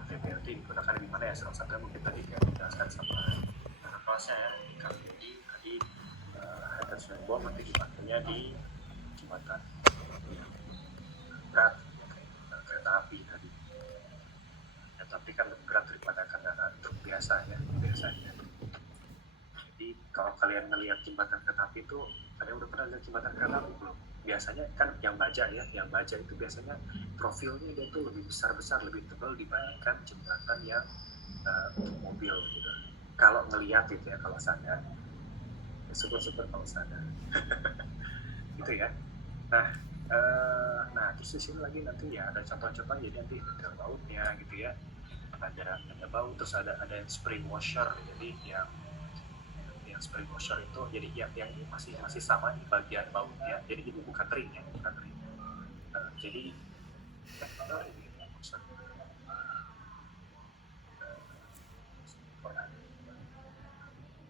HTTP digunakan di mana ya, salah satunya mungkin tadi kayak dijelaskan sama anak kelasnya ya, di Kamindi tadi attachment bond nanti dipakainya di jembatan berat kayak kereta api tadi. Kereta api kan lebih berat daripada kendaraan truk biasa ya biasanya. Jadi kalau kalian melihat jembatan kereta api itu, kalian udah pernah lihat jembatan kereta api belum? Biasanya kan yang baja ya, yang baja itu biasanya profilnya dia tuh lebih besar, lebih tebal dibandingkan jembatan yang untuk mobil gitu. Kalau ngelihat gitu ya, kalau sadar, ya syukur-syukur kalau sadar, gitu ya. Nah terus di sini lagi nanti ya ada contoh-contoh, jadi nanti ada bautnya gitu ya, ada baut, terus ada yang spring washer, jadi yang spring washer itu jadi yang ini masih sama di bagian bautnya, jadi ini bukan ring ya, bukan ring. Jadi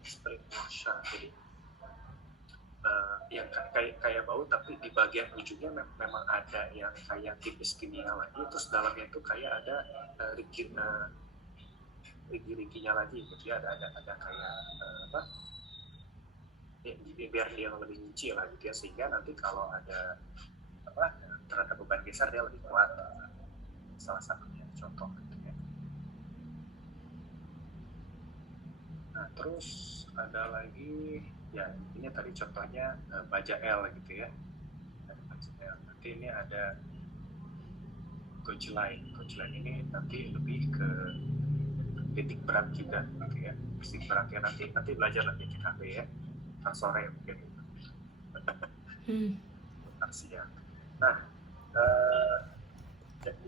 spring washer, jadi yang kayak baut, tapi di bagian ujungnya memang ada yang kayak tipis gininya lagi, terus dalamnya itu kayak ada rigi-riginya lagi gitu ya, ada kayak apa ya, biar dia lebih nyicil lah gitu ya, sehingga nanti kalau ada apa terhadap beban geser dia lebih kuat, salah satunya contoh gitu ya. Nah terus ada lagi ya, ini tadi contohnya baja L gitu ya, baja L. Nanti ini ada gauge line ini nanti lebih ke titik berat juga gitu ya, titik beratnya nanti belajar lagi di KB ya, ntar sore mungkin gitu. Ntar siang. Nah jadi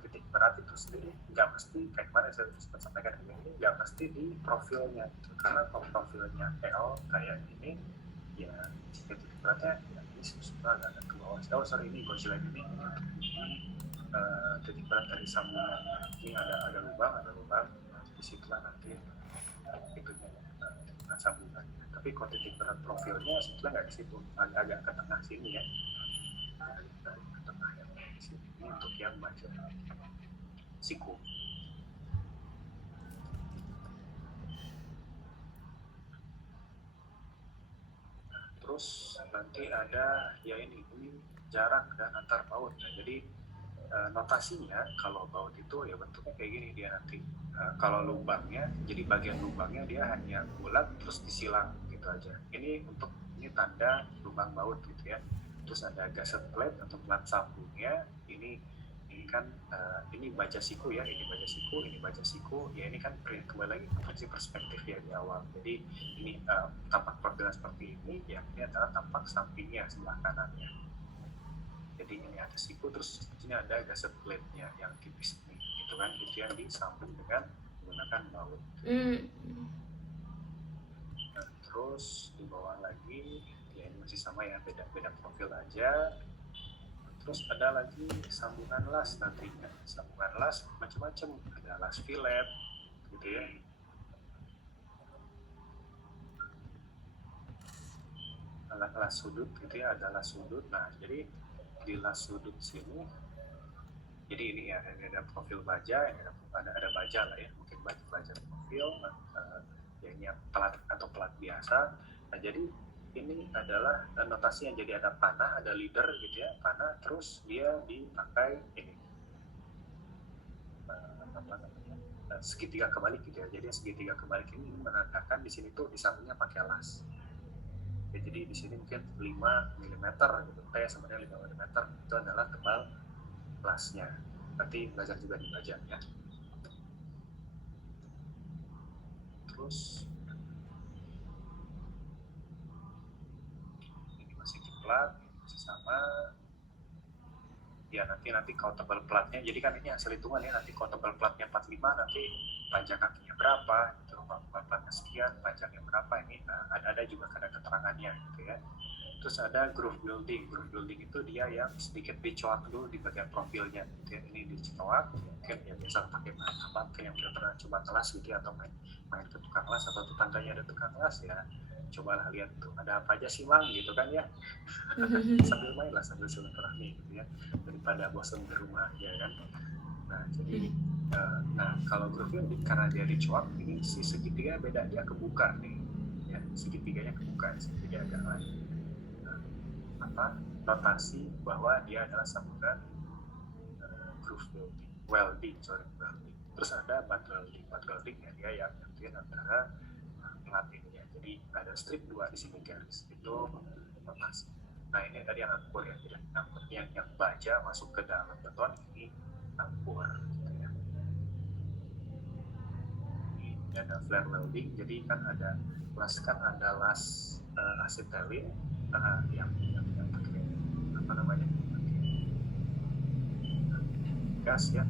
titik berat itu sendiri nggak mesti kayak kemarin saya sempat sampaikan, ini nggak mesti di profilnya gitu. Karena kalau profilnya L kayak ini ya titik beratnya ya, ini sudah agak ke bawah. Sorry, ini gauge line ini titik berat dari sambungan ini ada lubang, di situlah nanti itunya sambungan. Tapi kalau titik berat profilnya sebetulnya nggak di situ, agak ke tengah sini ya, dari ke tengah yang di sini. Ini untuk yang baja siku. Terus nanti ada ya ini jarak dan antar baut. Nah, jadi notasinya kalau baut itu ya bentuknya kayak gini dia nanti. Kalau lubangnya, jadi bagian lubangnya dia hanya bulat terus disilang gitu aja. Ini tanda lubang baut gitu ya. Terus ada gasket plate atau plat sambungnya. Ini kan ini baja siku ya, ini baja siku ya, ini kan kembali lagi ke perspektif ya di awal. Jadi ini tampak profilnya seperti ini ya, ini adalah tampak sampingnya sebelah kanannya. Jadi ini ada siku, terus ini ada gasket plate-nya yang tipis ini gitu kan, itu yang disambung dengan menggunakan baut. Nah, terus di bawah lagi ya ini masih sama ya, beda profil aja. Terus ada lagi sambungan las nantinya. Sambungan las macam-macam, ada las fillet gitu ya. Las sudut gitu ya, ada las sudut. Nah, jadi di las sudut sini, jadi ini ya, ada profil baja, ada baja lah ya, mungkin baja profil, ya ini pelat atau pelat biasa. Nah, jadi ini adalah notasi yang jadi ada panah, ada leader gitu ya, panah, terus dia dipakai ini segitiga kebalik gitu ya. Jadi segitiga kebalik ini menandakan di sini tuh disambungnya pakai las. Ya, jadi di sini mungkin 5 mm gitu, kayak sebenarnya 5 mm itu adalah tebal lasnya. Nanti belajar juga di baja ya. Terus ini masih plat, masih sama. Ya nanti kalau tebal platnya, jadi kan ini hasil hitungan ya, nanti kalau tebal platnya 45, nanti panjang kakinya berapa gitu, platnya sekian, panjangnya berapa, ini ada juga ada keterangannya gitu ya. Terus ada groove building itu dia yang sedikit dicoak dulu di bagian profilnya gitu ya. Ini dicoak, mungkin ya biasa pakai bahan apa, mungkin yang udah pernah coba kelas gitu ya, atau main ke tukang las atau tetangganya ada tukang las ya, cobalah lihat tuh ada apa aja sih mang gitu kan ya. Sambil main lah, sambil silaturahmi gitu ya, daripada bosan di rumah ya kan. Nah, jadi kalau groove building karena dia dicuak, ini si segitiga beda, dia kebuka nih, ya segitiganya kebuka, segitiga agak lain. Notasi bahwa dia adalah sambungan groove welding. Terus ada butt welding ya, dia yang nyambungin antara plat ini ya. Jadi ada strip 2 di sini garis, itu notasi. Nah ini tadi yang angkur ya, jadi yang baja masuk ke dalam beton ini angkur gitu ya. Ini ada flare welding, jadi kan ada las asetelin yang pakai apa namanya, gas ya,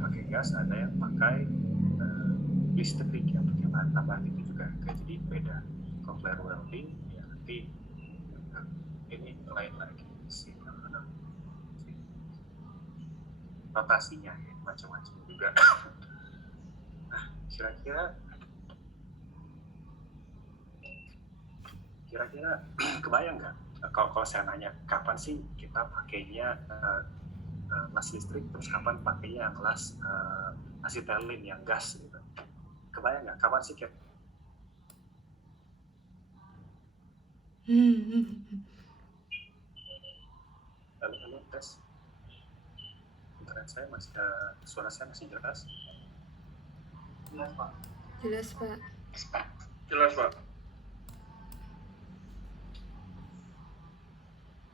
pakai gas, ada yang pakai listrik yang pakai bahan tambahan, itu juga jadi beda. Kalau flare welding ya nanti ini lain lagi sih, notasinya ya, macam-macam juga. Nah kira-kira kebayang nggak kalau saya nanya kapan sih kita pakainya las listrik, terus kapan pakainya yang las asetelin yang gas gitu? Kebayang nggak kapan sih kayak Halo, tes internet saya masih suara saya masih jelas? Jelas Pak. Jelas Pak.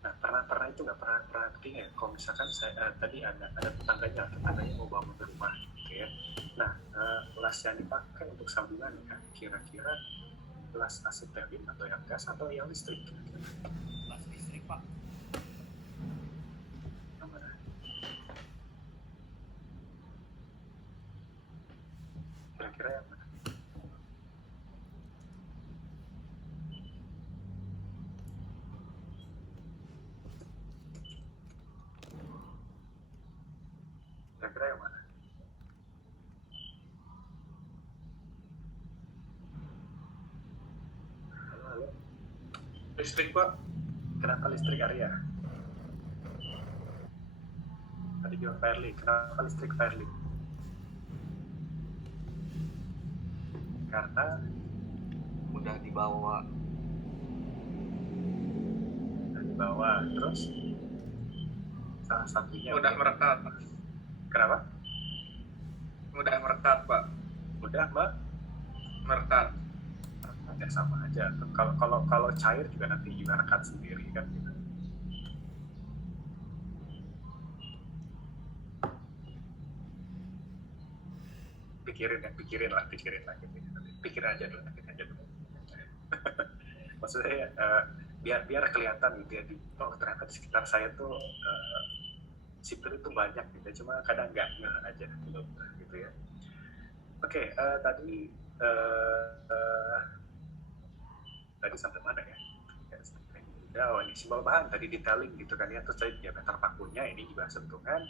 Nah pernah itu nggak pernah ya, kalau misalkan saya tadi ada tetangganya mau bangun rumah gitu ya. Nah las yang dipakai untuk sambungan ya, kira-kira las asetelin atau yang gas atau yang listrik? Las listrik Pak. Kira-kira yang mana? Kira-kira yang mana? Halo. Listrik Pak. Kenapa listrik, Arya? Tadi bilang Fairly, kenapa listrik Fairly? Karena Mudah dibawa. Terus salah satunya Mudah merekat. Kenapa? Mudah merekat Pak. Mudah Merekat. Ya sama aja. Kalau cair juga nanti juga rekat sendiri kan gitu. Pikirin lah gitu. Pikirin aja dulu. Maksudnya biar kelihatan gitu ya, ternyata di sekitar saya tuh sipil itu banyak gitu, cuma kadang nggak aja gitu ya. Oke, tadi sampai mana ya? Ini simbol bahan tadi detailing gitu kan ya, terus tadi diameter pakunya, ini juga sentuhan,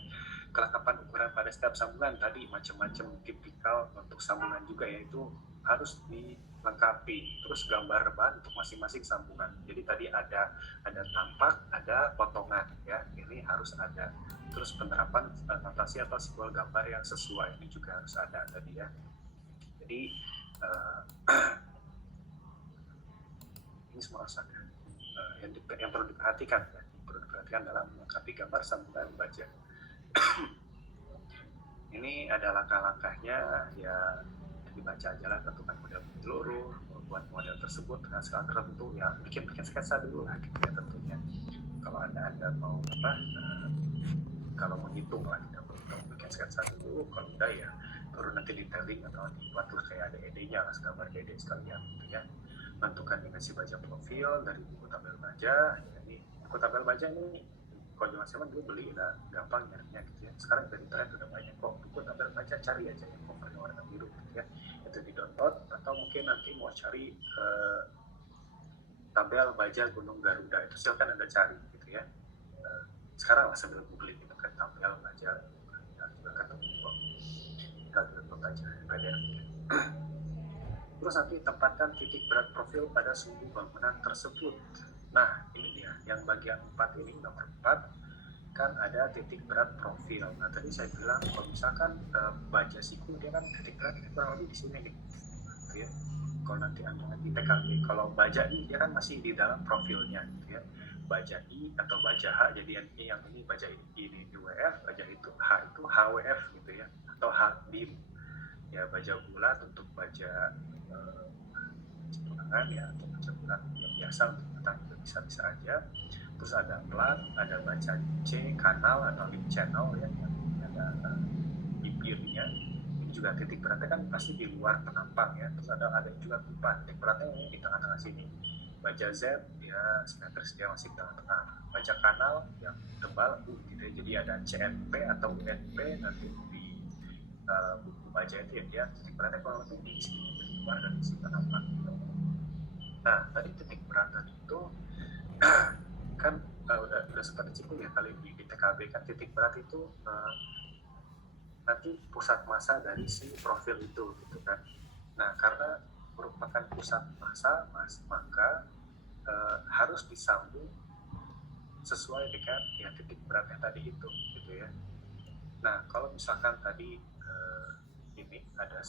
kelengkapan ukuran pada setiap sambungan, tadi macam-macam tipikal untuk sambungan juga, yaitu harus dilengkapi, terus gambar bahan untuk masing-masing sambungan. Jadi tadi ada tampak, ada potongan ya, ini harus ada. Terus penerapan notasi atau simbol gambar yang sesuai, ini juga harus ada tadi ya. Jadi ini semua harus ada. Yang perlu diperhatikan dalam melengkapi gambar sambungan baja. Ini ada langkah-langkahnya ya, dibaca aja lah, tentukan model peluru, membuat model tersebut dengan skala tertentu ya, bikin sketsa dulu lah gitu ya tentunya. Kalau anda mau kalau menghitung lah, kita bikin sketsa dulu, kalau enggak ya baru nanti detailing atau dibuat lah kayak ada ED-nya lah, gambar ED sekalian gitu ya. Menentukan dimensi baja profil dari buku tabel baja. Jadi buku tabel baja ini kalau zaman saya dulu beli lah, gampang nyarinya gitu ya. Sekarang dari internet udah banyak kok buku tabel baja, cari aja yang covernya warna biru gitu ya, itu di download. Atau mungkin nanti mau cari tabel baja Gunung Garuda, itu silakan anda cari gitu ya. Sekarang lah sambil googling gitu kan, tabel baja juga ketemu kok, tinggal download aja PDF. Terus nanti tempatkan titik berat profil pada sumbu bangunan tersebut. Nah ini dia, yang bagian 4 ini, nomor 4, kan ada titik berat profil. Nah tadi saya bilang kalau misalkan baja siku dia kan titik berat kurang lebih di sini nih, gitu ya. Kalau nanti anda nanti TKB, kalau baja I dia kan masih di dalam profilnya, gitu ya. Baja I atau baja H, jadi yang ini baja I ini WF, baja itu H itu HWF gitu ya, atau H BIM ya, baja bulat untuk baja tulangan ya, atau baja bulat yang biasa untuk batang juga bisa aja. Terus ada plat, ada baca C, kanal atau lip channel ya, yang ada bibirnya. Ini juga titik beratnya kan pasti di luar penampang ya. Terus ada juga pipa, titik beratnya ini di tengah-tengah sini. Baja Z ya simetris, dia masih di tengah-tengah. Baja kanal yang tebal gitu ya. Jadi ada CNP atau UNP nanti di buku baja itu ya, dia titik beratnya kurang lebih di sini, di luar dan di sini penampang. Nah tadi titik berat tadi itu kan udah sempat disinggung ya kali di TKB kan, titik berat itu nanti pusat massa dari si profil itu gitu kan. Nah karena merupakan pusat massa maka harus disambung sesuai dengan ya titik beratnya tadi itu gitu ya. Nah kalau misalkan tadi ini ada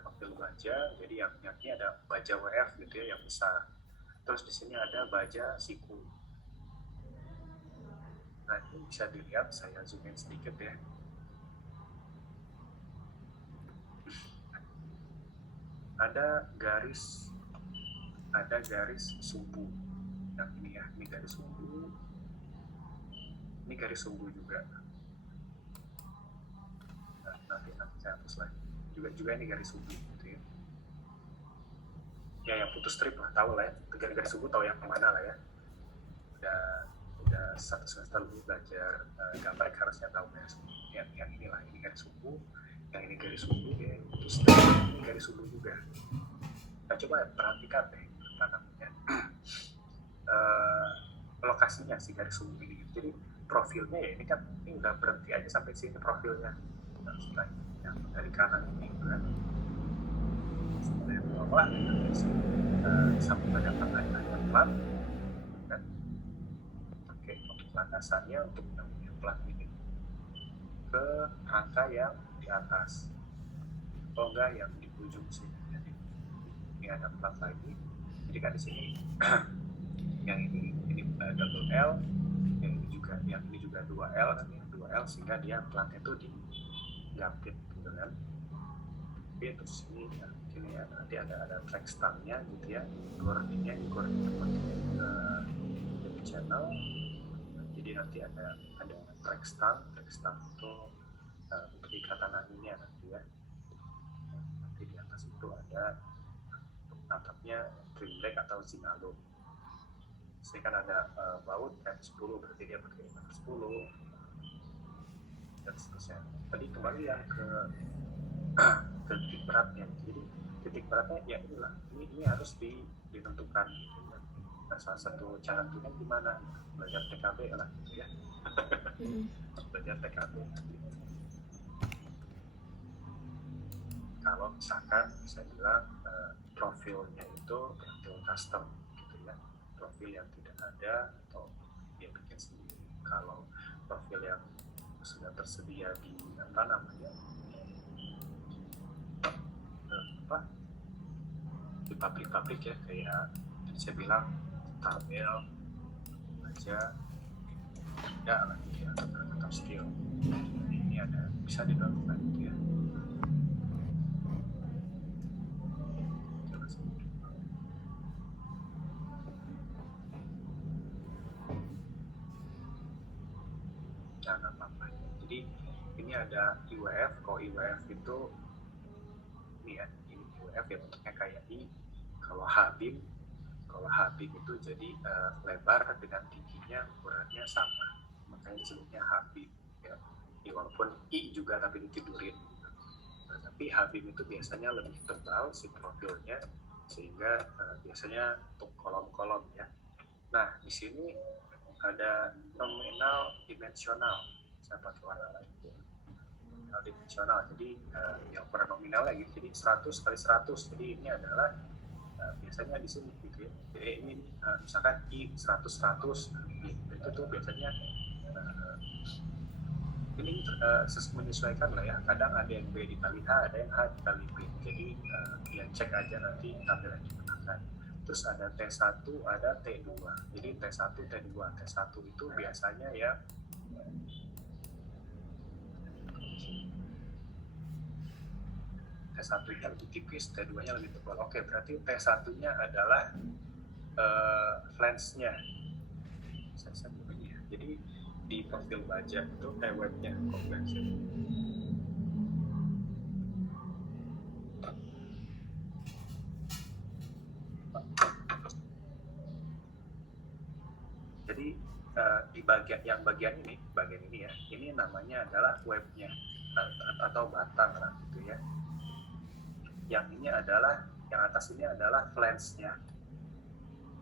profil baja, jadi yang ini ada baja WF gitu ya yang besar, terus di sini ada baja siku. Nah ini bisa dilihat, saya zoom in sedikit ya. Ada garis sumbu. Yang ini ya, ini garis sumbu. Ini garis sumbu juga. Nah, nanti saya hapus lagi. Juga ini garis sumbu gitu ya. Ya yang putus strip lah, tahu lah ya. Garis sumbu tahu yang kemana lah ya. Udah satu semester dulu belajar gambar harusnya tahu ya. Yang inilah, ini garis sumbu, yang ini garis sumbu ya, terus ini garis sumbu juga. Nah coba perhatikan deh apa namanya lokasinya si garis sumbu ini. Jadi profilnya ya ini kan ini udah berhenti aja sampai sini profilnya. Nah, setelah yang dari kanan ini kan dari bawah sampai pada pertanyaan plat kan. Oke, untuk landasannya untuk yang plat ini ke rangka yang di atas, atau enggak yang di ujung sini. Jadi ini ada plat lagi, jadi kan di sini yang ini double L, yang ini juga 2L kan, yang 2L sehingga dia platnya itu diapit gitu kan. Oke, terus ini ya nanti ada track stangnya gitu ya, koordinatnya ke channel. Jadi nanti ada track stang itu untuk ikatan anginnya nanti ya. Nanti di atas itu ada atapnya trim deck atau zinalo. Ini kan ada baut M10, berarti dia pakai 10 dan seterusnya. Tadi kembali yang ke titik beratnya. Jadi titik beratnya ya inilah, ini harus ditentukan. Nah, salah satu cara tentunya gimana? Belajar TKB lah gitu ya. Belajar TKB. Kalau misalkan saya bilang profilnya itu profil custom gitu ya, profil yang tidak ada atau dia bikin sendiri. Kalau profil yang sudah tersedia di apa namanya di pabrik-pabrik ya, kayak saya bilang tabel aja ya lagi ya, atau steel ini ada bisa dilakukan gitu ya. Jangan apa-apa. Jadi ini ada IWF. Kalau IWF itu ini ya, ini IWF ya bentuknya kayak I. Kalau Habib itu jadi lebar dengan tingginya ukurannya sama, makanya disebutnya Habib ya. Walaupun I juga tapi ditidurin. Nah, tapi Habib itu biasanya lebih tebal si profilnya, sehingga biasanya untuk kolom-kolom ya. Nah di sini ada nominal dimensional, saya pakai warna lain ya. Nominal dimensional, jadi yang ukuran nominal lagi, jadi 100 kali 100. Jadi ini adalah biasanya di sini gitu ya. Jadi ini misalkan I 100 100 itu tuh biasanya uh, ini menyesuaikan lah ya, kadang ada yang B dikali H, ada yang H dikali B, jadi yang cek aja nanti tabel yang digunakan. Terus ada T1, ada T2, jadi T1, T2, T1 itu biasanya ya T1 nya lebih tipis, T2 nya lebih tebal. Oke, berarti T1 nya adalah flange-nya. Jadi di profil baja itu webnya konvensi. Jadi di bagian ini ya, ini namanya adalah webnya atau batang lah gitu ya. Yang ini adalah, yang atas ini adalah flange-nya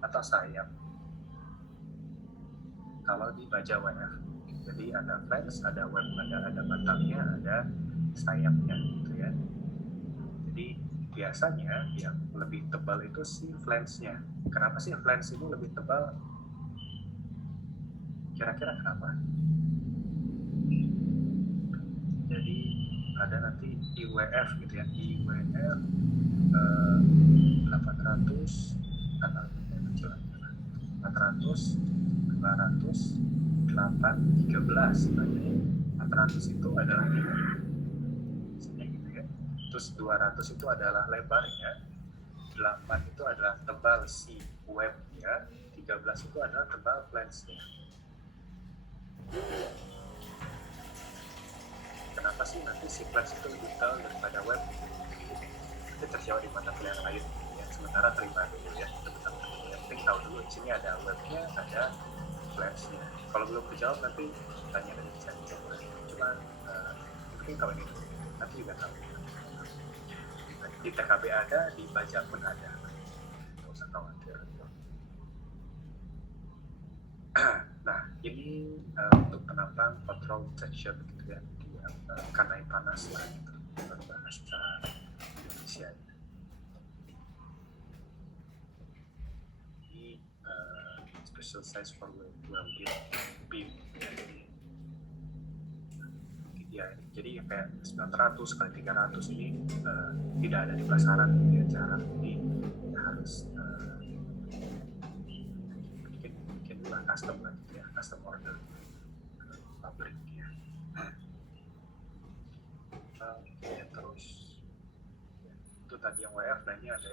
atau sayap. Kalau di baja WF, jadi ada flange, ada web, ada batangnya, ada sayapnya gitu ya. Jadi biasanya yang lebih tebal itu si flange-nya. Kenapa sih flange ini lebih tebal? Kira-kira kenapa? Jadi ada nanti IWF gitu ya, IWF 800 400 200 8 13. Berarti 400 itu adalah ini gitu ya. Terus 200 itu adalah lebarnya, 8 itu adalah tebal si webnya, 13 itu adalah tebal flange-nya. Kenapa sih nanti si flange itu lebih tebal daripada web? Itu terjawab di mata kuliah lain ya. Sementara terima dulu ya, yang penting tahu dulu di sini ada webnya, ada flange-nya. Kalau belum terjawab nanti tanya dari saya. Cuma mungkin kalau ini nanti juga tahu. Di TKB ada, di baja pun ada. Nggak usah khawatir. Nah, ini untuk penampang control section gitu ya, kanai panas lah gitu, bahasa Indonesia. Ini special size for welding beam. Ya, jadi kayak 900 kali 300 ini tidak ada di pasaran ya, jarang. Jadi harus bikin lah custom lah gitu ya, custom order pabrik ya. Terus ya, itu tadi yang WF. Nah ini ada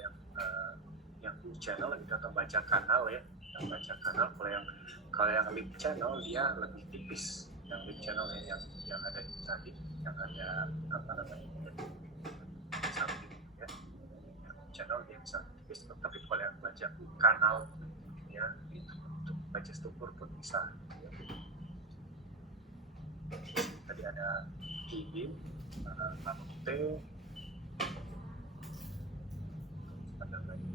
yang full channel gitu, atau baca kanal ya. Yang baca kanal, kalau yang lip channel dia lebih tipis. Yang lip channel yang ada di tadi, yang ada apa namanya samping ya, yang channel dia bisa tipis, tapi kalau yang baca kanal ya itu untuk baca struktur pun bisa ya. Tadi ada T-beam, lalu T, ada lagi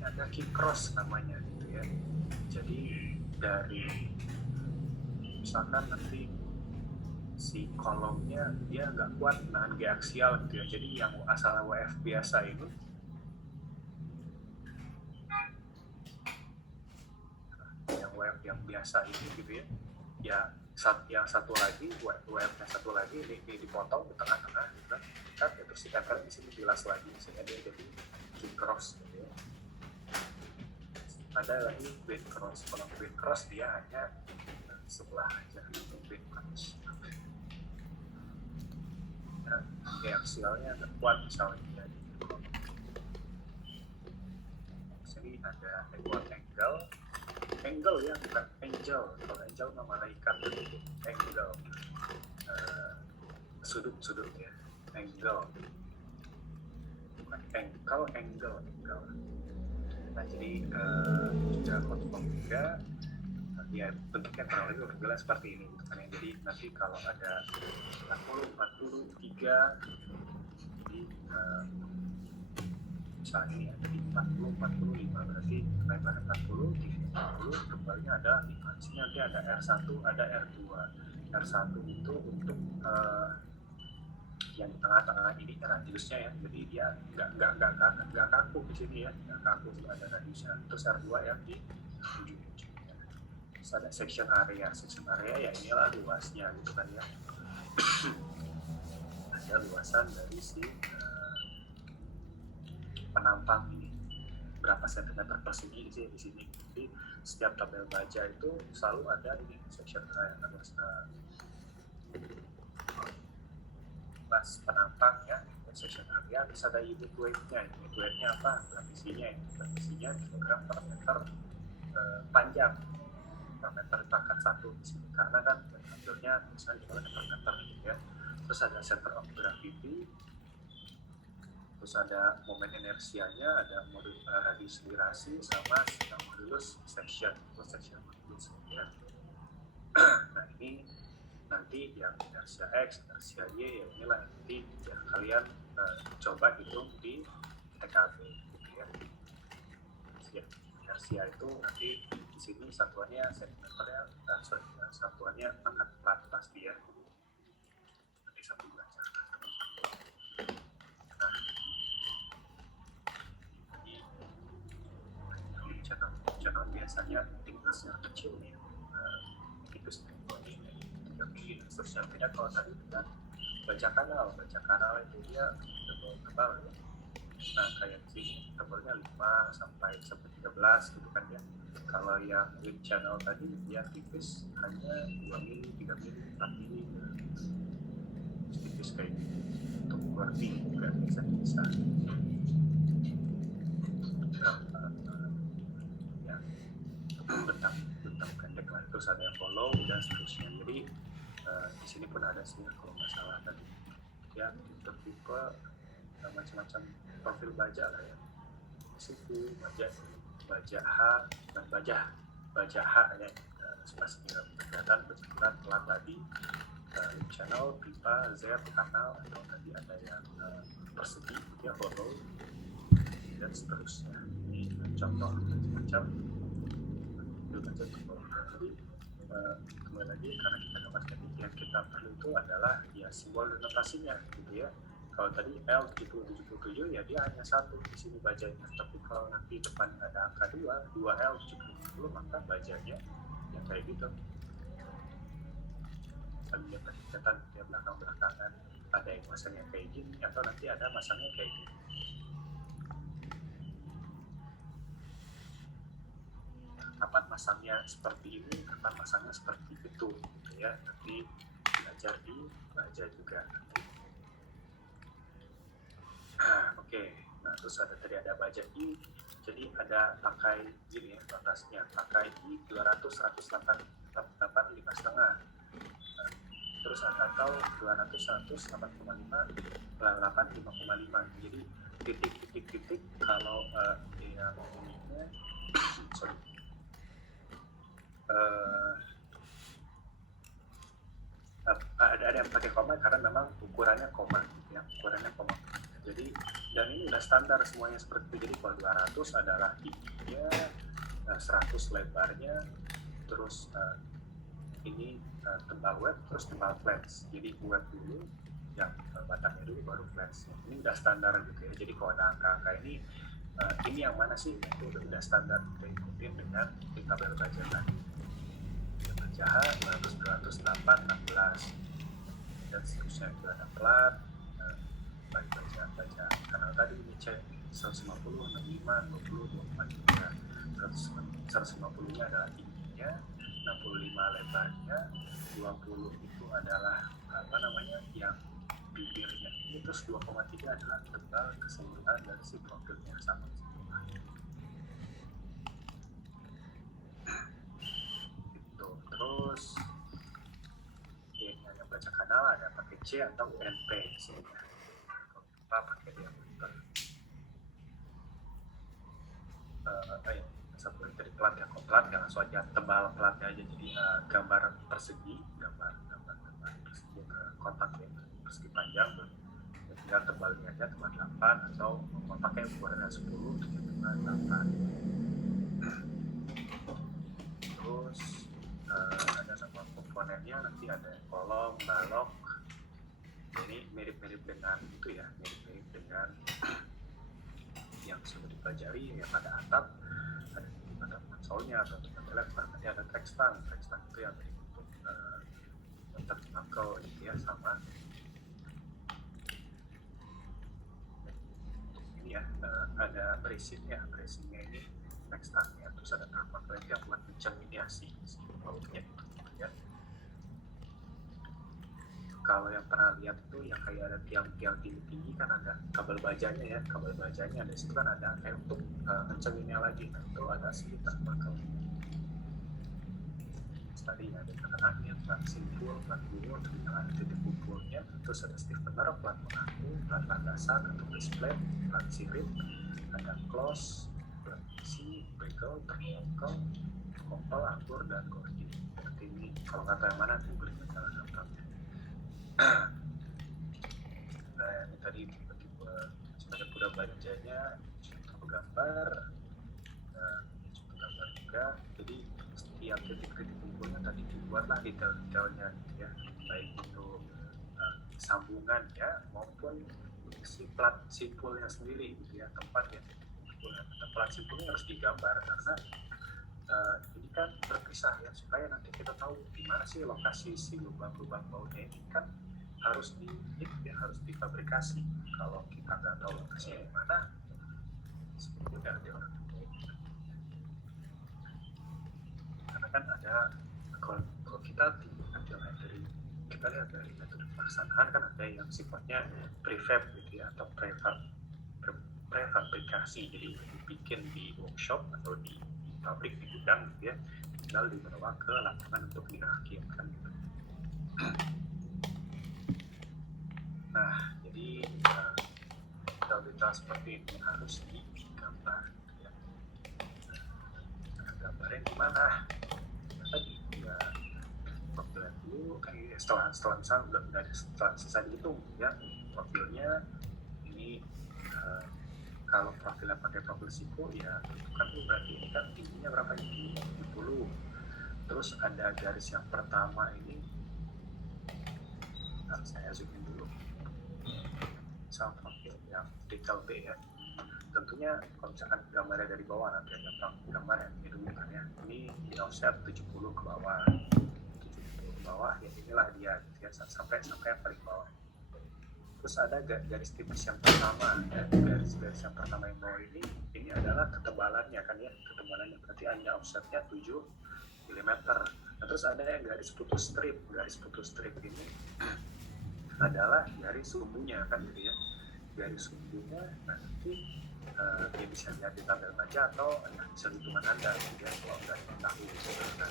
ada key cross namanya gitu ya. Jadi dari misalkan nanti si kolomnya dia nggak kuat nahan G aksial gitu ya, jadi yang asal WF biasa ini yang WF yang biasa ini gitu ya, yang satu lagi WF-nya satu lagi ini dipotong di tengah-tengah gitu kan, ya, terus ditempel di sini jelas lagi, sehingga dia jadi key cross gitu ya. Ada lagi bead cross. Kalau bead cross dia hanya sebelah aja untuk bead cross. Nah, aksialnya agak kuat misalnya ya. Sini ada equal angle ya, bukan angel. Kalau angel mah malaikat itu angle, sudut ya, angle, bukan angle. Nah jadi juga potong juga ya, bentuknya kurang lebih bergelas seperti ini gitu kan ya. Jadi nanti kalau ada 40, 43 jadi misalnya ini ada di 40, 45 berarti lebar 40, tinggi 40, tebalnya ada 5. Di sini nanti ada R1, ada R2. R1 itu untuk yang di tengah-tengah ini kan radiusnya ya, jadi dia nggak kaku di sini ya, nggak kaku, ada radiusnya. Terus R2 yang di ujung-ujungnya. Terus ada section area ya inilah luasnya gitu kan ya. Ada luasan dari si penampang ini berapa sentimeter persegi sih di sini. Jadi setiap tabel baja itu selalu ada ini section area, luas penampang ya, section area. Bisa ada unit weight-nya. Unit weight-nya apa? Berat kilogram per meter panjang, per meter pangkat 1 di sini. Karena kan ambilnya misalnya per meter gitu ya. Terus ada center of gravity, terus ada momen inersianya, ada radius lirasi sama modulus section modulus ya. Nah ini nanti yang inersia X, inersia Y, ya inilah nanti ya kalian coba hitung di TKB gitu ya. Inersia itu nanti di sini satuannya sentimeternya, satuannya pangkat 4 pasti ya. Nanti satu baca. Nah, di channel biasanya tingkasnya kecil nih. Itu seperti ini. Terusnya beda kalau tadi kita baca kanal itu dia tebal ya. Nah kayak sini tebalnya 5 sampai 13 gitu kan ya. Kalau yang link channel tadi dia tipis hanya 2 mili, 3 mili, 4 mili tipis kayak gitu. Untuk working juga bisa ya bentang pendek lah. Terus ada yang follow dan seterusnya. Jadi di sini pun ada sih kalau nggak salah tadi ya, tipe macam-macam profil baja lah ya. Situ baja H dan baja H ya, spasi kelihatan bersebelah telat tadi, channel, pipa, Z, kanal, atau tadi ada yang persegi ya, follow dan seterusnya. Ini contoh macam-macam jadi kembali lagi karena kita dapatkan yang kita perlu itu adalah ya simbol dan notasinya gitu ya. Kalau tadi L 77 ya dia hanya satu di sini bajanya, tapi kalau nanti depan ada angka 2L 70 maka bajanya yang kayak gitu. Ada peningkatan dia belakang-belakangan, ada yang masangnya kayak gini atau nanti ada masangnya kayak gini. Kapan masangnya seperti ini, kapan masangnya seperti itu gitu ya. Nanti belajar di baja juga. Oke. Nah terus ada baja I, jadi ada pakai gini ya batasnya, pakai I 200, 108, 5,5. Terus ada atau 200, 100, 8,5, 5,5. Jadi titik kalau yang ininya sorry, ada yang pakai koma karena memang ukurannya koma ya, jadi dan ini udah standar semuanya seperti itu. Jadi kalau 200 adalah tingginya, 100 lebarnya, terus ini tebal web, terus tebal flats. Jadi web dulu yang batangnya dulu baru flats. Ini udah standar gitu ya. Jadi kalau ada angka-angka ini yang mana sih, itu udah standar kita ikutin dengan tabel baja tadi. Baja H 200, 208, 16 dan seterusnya. Itu ada plat, baja kanal tadi ini cek 150, 65, 20, 24 juga. 150 nya adalah tingginya, 65 lebarnya, 20 itu adalah yang bibirnya ini, terus 2,3 adalah tebal keseluruhan dari si profilnya sama semua. Itu terus yang baca kanal ada pakai C atau UNP di sini ya. Kalau pakai diameter. Satu dari plat ya, kalau plat ya langsung aja tebal platnya aja, jadi gambar persegi, gambar persegi kotak ya, persegi panjang, tinggal tebalnya aja tebal 8 atau mau pakai ukurannya 10 jadi tebal 8. Terus ada nama komponennya, nanti ada kolom, balok, Ini mirip-mirip dengan itu ya, mirip-mirip dengan yang sudah dipelajari ya, pada atap ada pada konsolnya atau untuk telepon nanti ada track stand itu yang untuk terjangkau gitu ya, sama ini ya, ada bracingnya ini track standnya, terus ada thermal plate yang buat mencerminasi si bautnya gitu ya. Kalau yang pernah lihat itu yang kayak ada tiang-tiang tinggi-tinggi kan ada kabel bajanya ya, kabel bajanya ada situ kan ada kayak untuk mencerminnya lagi. Nah itu ada sekitar bakal tadi ada tekanannya, plat simpul, plat gulung, ada titik kumpulnya, terus ada stiffener, plat mengaku, plat landasan atau display, plat sirip, ada close, plat isi, bekel, termongkel, kompel, akur, dan kordi. Seperti ini, kalau nggak tahu yang mana beli majalah daftarnya. Nah ini tadi tipe-tipe sebagai pura bajanya, contoh gambar, contoh gambar juga. Jadi setiap titik-titik kumpulnya tadi dibuatlah detail-detailnya gitu ya, baik itu sambungan ya maupun si plat simpulnya sendiri gitu ya, tempatnya plat simpulnya harus digambar karena ini kan berpisah ya, supaya nanti kita tahu di mana sih lokasi si lubang-lubang bautnya ini kan harus harus difabrikasi. Kalau kita nggak tahu lokasinya di mana, sebenarnya ada orang karena kan ada kalau kita lihat dari metode pelaksanaan kan ada yang sifatnya prefab gitu ya, atau prefabrikasi, jadi dibikin di workshop atau di pabrik, di gudang gitu ya, tinggal dibawa ke lapangan untuk dirakitkan gitu. Nah jadi detail-detail seperti ini harus digambar gitu ya. Nah, gambarnya gimana? Tadi ya profilnya dulu kan, setelah misalnya setelah selesai dihitung ya profilnya ini, kalau profilnya pakai profil siku ya tentukan dulu berarti ini kan tingginya berapa, ini 70. Terus ada garis yang pertama ini, saya zoomin dulu misal profil yang detail B ya, tentunya kalau misalkan gambarnya dari bawah, nanti ada gambar yang ini dulu kan ya, ini di offset 70 ke bawah ya, inilah dia gitu ya, sampai yang paling bawah. Terus ada garis tipis yang pertama ya, garis yang pertama yang bawah ini adalah ketebalannya kan ya, ketebalannya berarti hanya offsetnya 7 mm. Nah, terus ada yang garis putus strip ini adalah garis sumbunya kan gitu ya, garis sumbunya nanti dia bisa lihat di tabel baca atau bisa hitungan Anda gitu ya, kalau nggak tahu gitu kan.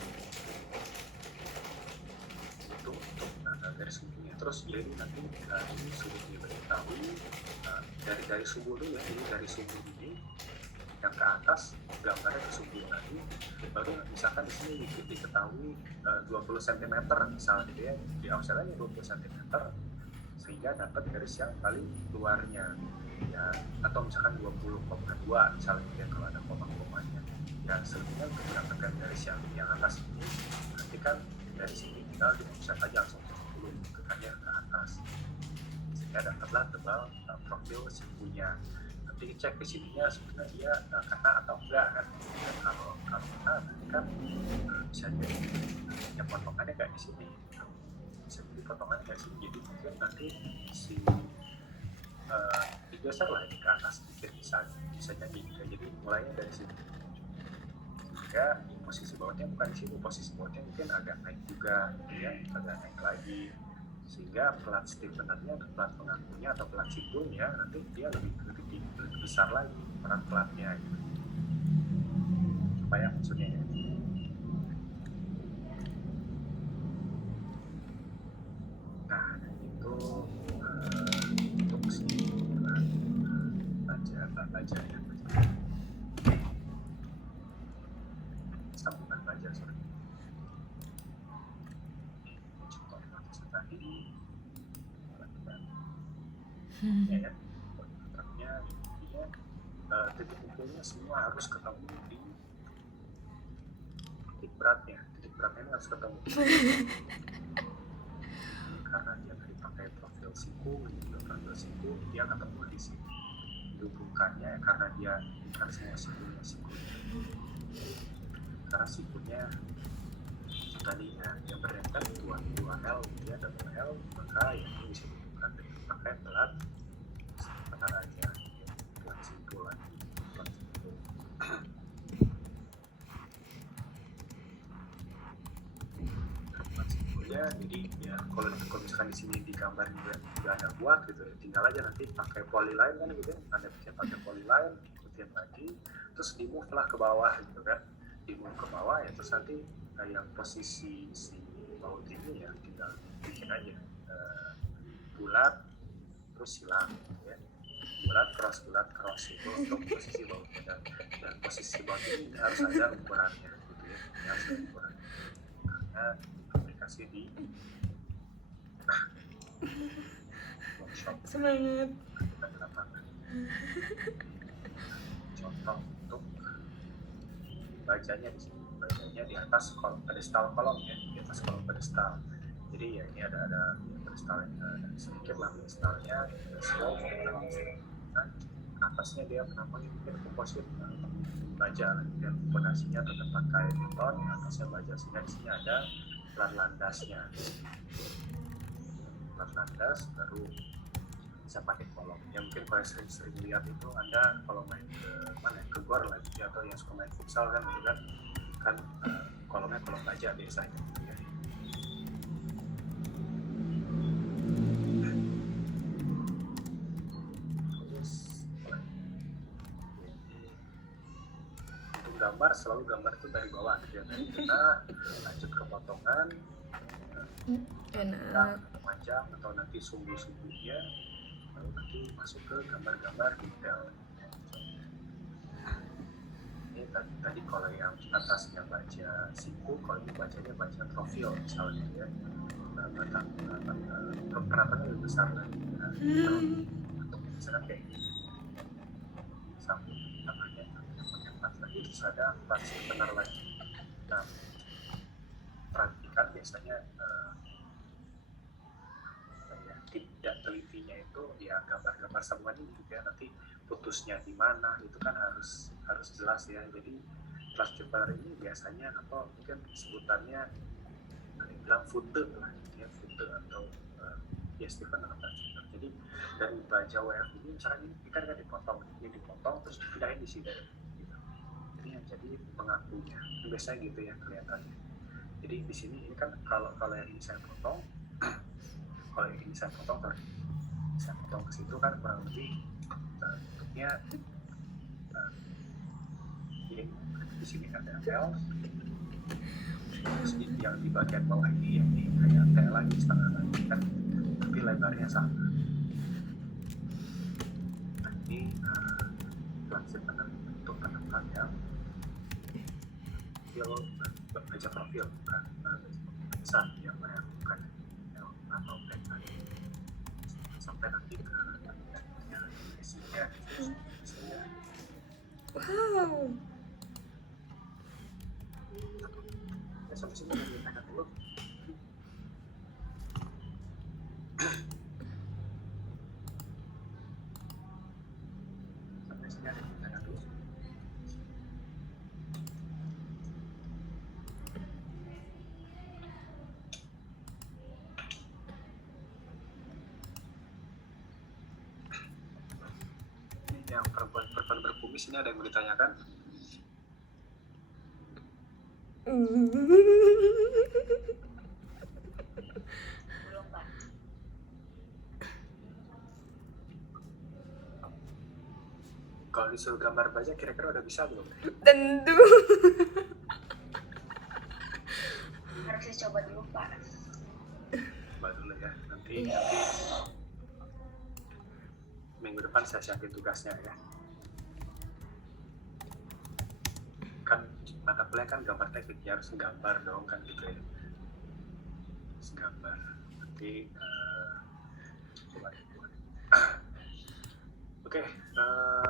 Itu untuk garis sumbunya. Terus jadi nanti ini sudah diberitahu dari garis sumbu dulu ya, jadi dari sumbu ini yang ke atas gambarnya ke sumbu lagi, baru misalkan di sini diketahui 20 cm misalnya gitu ya, di offset aja 20 cm sehingga dapat garis yang paling luarnya ya, atau misalkan 20,2 misalnya gitu ya, kalau ada koma-komanya ya, selebihnya untuk mendapatkan garis yang atas ini nanti kan dari sini tinggal di offset aja langsung 10 gitu kan ya ke atas, sehingga dapatlah tebal profil sikunya. Nanti cek di sininya sebenarnya dia kena atau enggak kan, dan kalau kena nanti kan bisa jadi ya potongannya kayak di sini, bisa jadi potongannya kayak sini, jadi mungkin nanti si digeser lah ini ke atas sedikit, bisa jadi jadi mulainya dari sini, sehingga posisi bautnya bukan di sini, posisi bautnya mungkin agak naik juga gitu ya, agak naik lagi, sehingga plat stiffenernya atau plat pengakunya atau plat simpulnya nanti dia lebih besar lagi peran platnya gitu. Supaya maksudnya ya. Nah itu untuk si baja ya, sambungan baja sorry. Contoh tadi ya, kontraknya intinya titik kumpulnya semua harus ketemu di titik beratnya ini harus ketemu karena dia tadi pakai profil siku, gitu, profil siku dia ketemu di sini dihubungkannya karena dia bukan semua sikunya karena sikunya tadi ya yang berdempet dua L dia double L, maka yang ini bisa dihubungkan dengan pakai pelat benar aja pelat siku lagi pelat siku. Ya, jadi ya kalau misalkan di sini di gambar juga ada buat gitu, tinggal aja nanti pakai polyline kan gitu, anda bisa pakai polyline, ikutin lagi, terus di move lah ke bawah gitu kan, di move ke bawah ya terus nanti yang posisi si baut ini ya tinggal bikin aja bulat terus silang ya, bulat cross itu untuk posisi bautnya dan posisi baut ini harus ada ukurannya gitu ya, harus ada ukurannya karena aplikasi di workshop Semangat. kita di lapangan. Contoh untuk bajanya di sini, bajanya di atas pedestal kolom ya, di atas kolom pedestal. Jadi ya ini ada pedestalnya, ada sedikit lah pedestalnya, slow, nah, atasnya dia namanya mungkin komposit baja, dan fondasinya tetap pakai beton, atasnya baja, sehingga di sini ada plat landasnya, plat landas baru bisa pakai kolom. Ya mungkin kalau sering lihat itu Anda kalau main ke mana ke gor lagi atau yang suka main futsal kan gitu kan kolomnya kolom baja biasanya gitu ya. Terus untuk gambar selalu gambar itu dari bawah gitu ya, dari tengah lanjut ke potongan Enak. panjang atau nanti sumbu-sumbunya, lalu nanti masuk ke gambar-gambar detail. Ini tadi kalau yang atasnya baca siku, kalau ini bacanya baca profil misalnya ya, penataannya lebih besar lagi. Untuk misalnya kayak gini, sampai namanya empat lagi terus ada empat benar lagi. Nah, perhatikan biasanya tidak telitinya itu ya gambar-gambar sambungan ini juga nanti putusnya di mana itu kan harus jelas ya. Jadi transcriber ini biasanya apa mungkin sebutannya ada yang bilang footer lah ya, footer atau ya Stephen atau transcriber. Jadi dari baja WF ini misalnya ini kan dipotong terus dipindahin di sini gitu. Ini yang jadi pengakunya biasanya gitu ya kelihatannya. Jadi di sini ini kan kalau yang ini saya potong, kalau ini saya potong ke situ kan kurang lebih bentuknya ini di sini ada L, terus yang di bagian bawah ini yang ini kayak T lagi setengah lagi kan, tapi lebarnya sama. Nah ini prinsip untuk penempatan yang profil baca profil bukan besar yang bukan atau tadi sampai nanti ke isinya. Wow. Ya sampai sini kita dulu. Sampai sini ada kita dulu. Yang perempuan berkumis ini ada yang mau ditanyakan? Belum, Pak. Kalau disuruh gambar baja kira-kira udah bisa belum? Tentu. Harus dicoba dulu, Pak. Coba dulu ya, nanti minggu depan saya siapin tugasnya ya. Kan mata kuliah kan gambar teknik ya, harus gambar dong kan gitu ya. Harus gambar. Nanti coba. Oke.